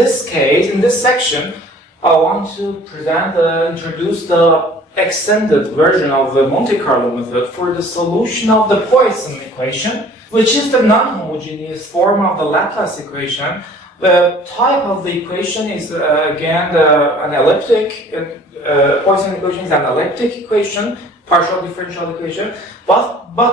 this case, in this section, I want to introduce the extended version of the Monte Carlo method for the solution of the Poisson equation, which is the non-homogeneous form of the Laplace equation. The type of the equation is again an elliptic. Poisson equation is an elliptic equation, partial differential equation, but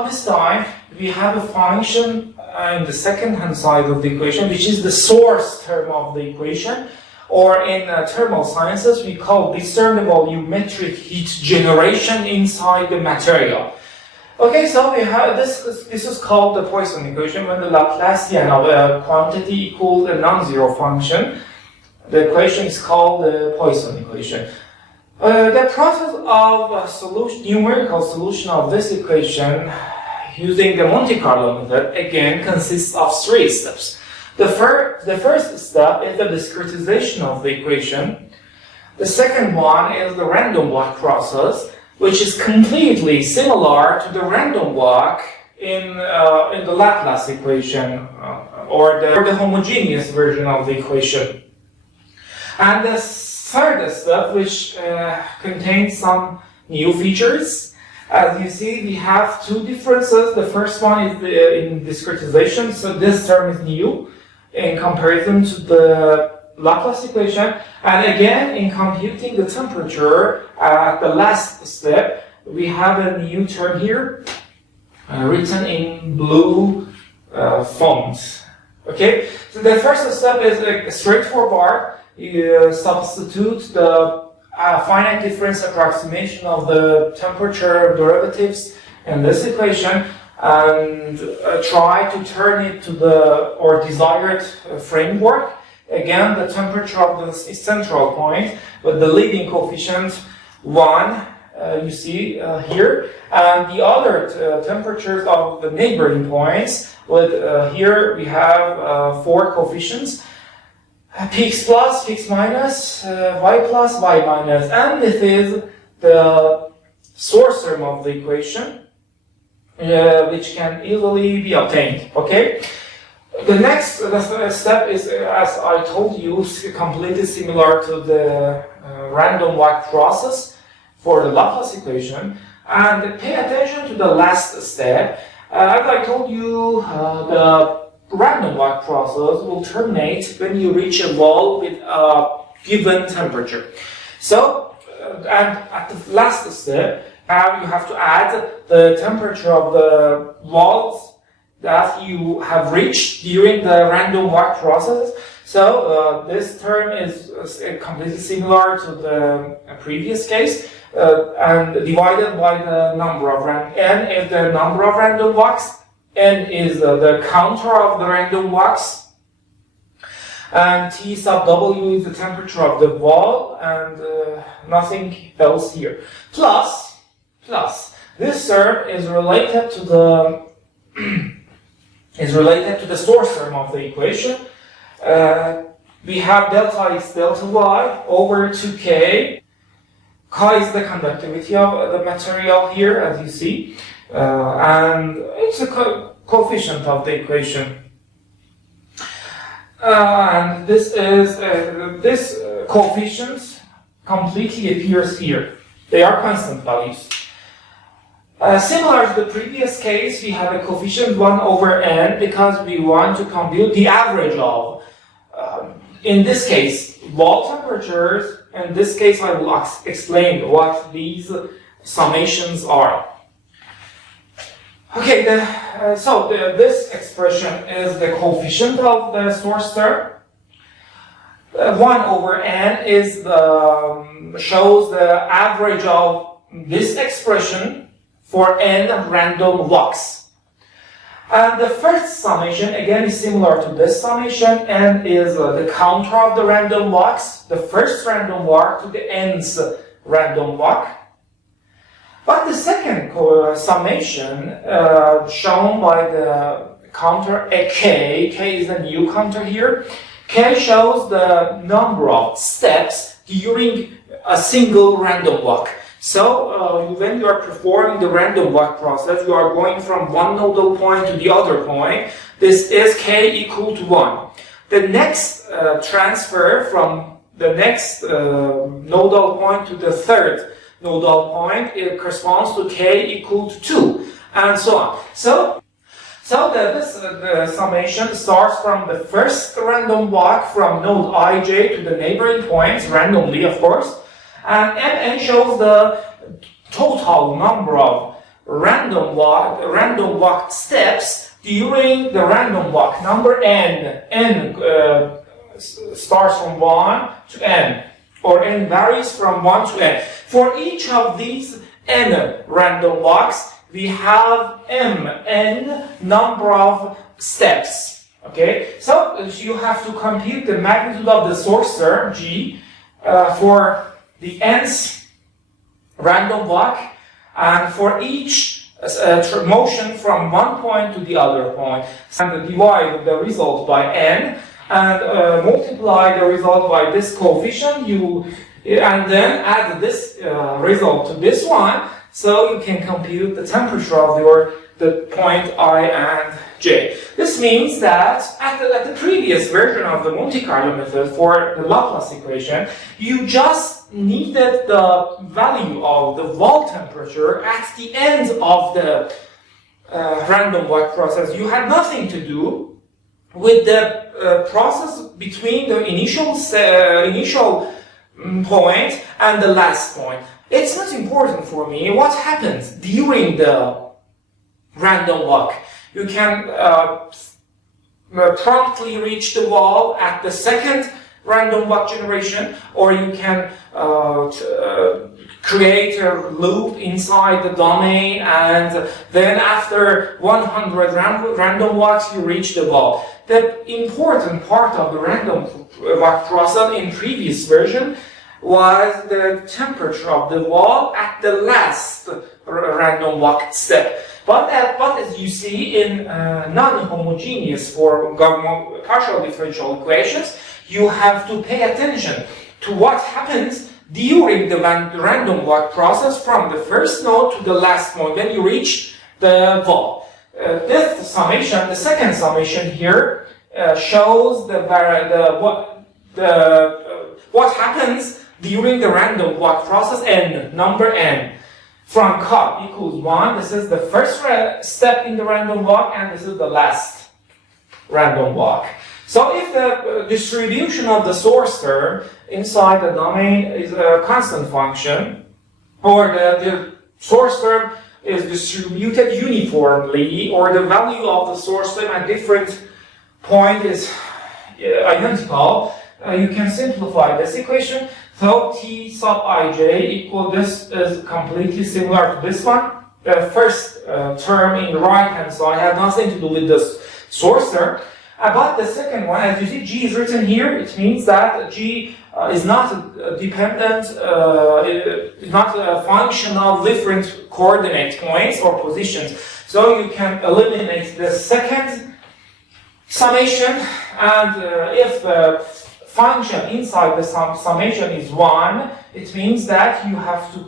this time we have a function in the second-hand side of the equation, which is the source term of the equation, or in thermal sciences we call this term the volumetric heat generation inside the material. Okay, so we have this is called the Poisson equation when the Laplacian of a quantity equals a non-zero function. The equation is called the Poisson equation. The process of numerical solution of this equation using the Monte Carlo method again consists of 3 steps. The first step is the discretization of the equation. The second one is the random walk process, which is completely similar to the random walk in the Laplace equation or the homogeneous version of the equation. And the third step, which contains some new features. As you see, we have 2 differences. The first one is in discretization, so this term is new in comparison to the Laplace equation. And again, in computing the temperature at the last step, we have a new term here written in blue font. Okay, so the first step is straightforward. You substitute the finite difference approximation of the temperature derivatives in this equation and try to turn it to the desired framework. Again, the temperature of the central point with the leading coefficient 1, you see here, and the other temperatures of the neighboring points. With here we have 4 coefficients: px plus, px minus, y plus, y minus, and this is the source term of the equation, which can easily be obtained. Okay. The next step is, as I told you, completely similar to the random walk process for the Laplace equation. And pay attention to the last step. As I told you, the random walk process will terminate when you reach a wall with a given temperature. So, and at the last step, you have to add the temperature of the walls that you have reached during the random walk process. So this term is completely similar to the previous case, and divided by the number of n is the number of random walks, n is the counter of the random walks, and T sub W is the temperature of the wall, and nothing else here. Plus, this term is related to the source term of the equation. We have delta x delta y over 2k. Chi is the conductivity of the material here, as you see, and it's a coefficient of the equation. And this is this coefficient completely appears here. They are constant values. Similar to the previous case, we have a coefficient 1 over n because we want to compute the average of, in this case, wall temperatures. In this case, I will explain what these summations are. Okay, this expression is the coefficient of the source term. 1 over n is shows the average of this expression for n random walks. And the first summation again is similar to this summation. N is the counter of the random walks, the first random walk to the nth random walk. But the second summation shown by the counter k is a new counter here. K shows the number of steps during a single random walk. So when you are performing the random walk process, you are going from one nodal point to the other point. This is k equal to 1. the next transfer from the next nodal point to the third nodal point, it corresponds to k equal to 2, and so on. So the summation starts from the first random walk from node ij to the neighboring points, randomly of course, and Mn shows the total number of random walk steps during the random walk number n. N starts from 1 to n, or n varies from 1 to n. For each of these n random walks, we have mn number of steps. Okay, so you have to compute the magnitude of the source term g for the nth random walk, and for each motion from one point to the other point, and divide the result by n, and multiply the result by this coefficient, and then add this result to this one, so you can compute the temperature of the point I and j. This means that at the previous version of the Monte Carlo method for the Laplace equation, you just needed the value of the wall temperature at the end of the random walk process. You had nothing to do with the process between the initial point and the last point. It's not important for me what happens during the random walk. You can promptly reach the wall at the second random walk generation, or you can create a loop inside the domain, and then after 100 random walks you reach the wall. The important part of the random walk process in previous version was the temperature of the wall at the last random walk step. But as you see in non-homogeneous for partial differential equations, you have to pay attention to what happens during the random walk process from the first node to the last node when you reach the wall. This summation, the second summation here, shows what happens during the random walk process n, number n. From cut equals 1, this is the first step in the random walk, and this is the last random walk. So if the distribution of the source term inside the domain is a constant function, or the source term is distributed uniformly, or the value of the source term at different point is identical, you can simplify this equation. So t sub ij equal, this is completely similar to this one. The first term in the right hand side has nothing to do with this source term. But the second one, as you see, g is written here. It means that g is not dependent, is not a function of different coordinate points or positions. So you can eliminate the second summation, and if the function inside the summation is 1, it means that you have to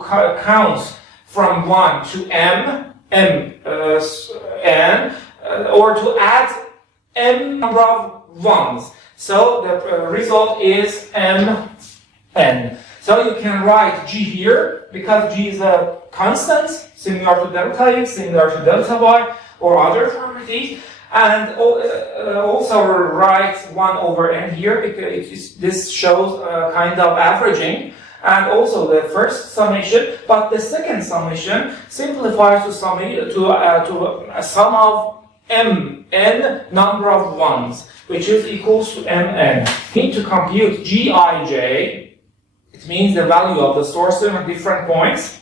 count from 1 to n, or to add m number of ones. So the result is mn. So you can write g here, because g is a constant, similar to delta x, similar to delta y, or other properties. And also write 1 over n here, because this shows a kind of averaging. And also the first summation, but the second summation simplifies to a sum of mn number of ones, which is equals to mn. We need to compute gij. It means the value of the source term at different points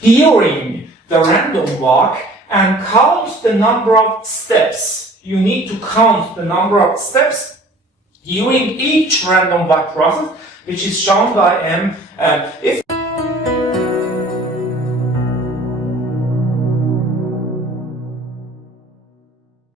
during the random walk, and count the number of steps. You need to count the number of steps during each random walk process, which is shown by m. If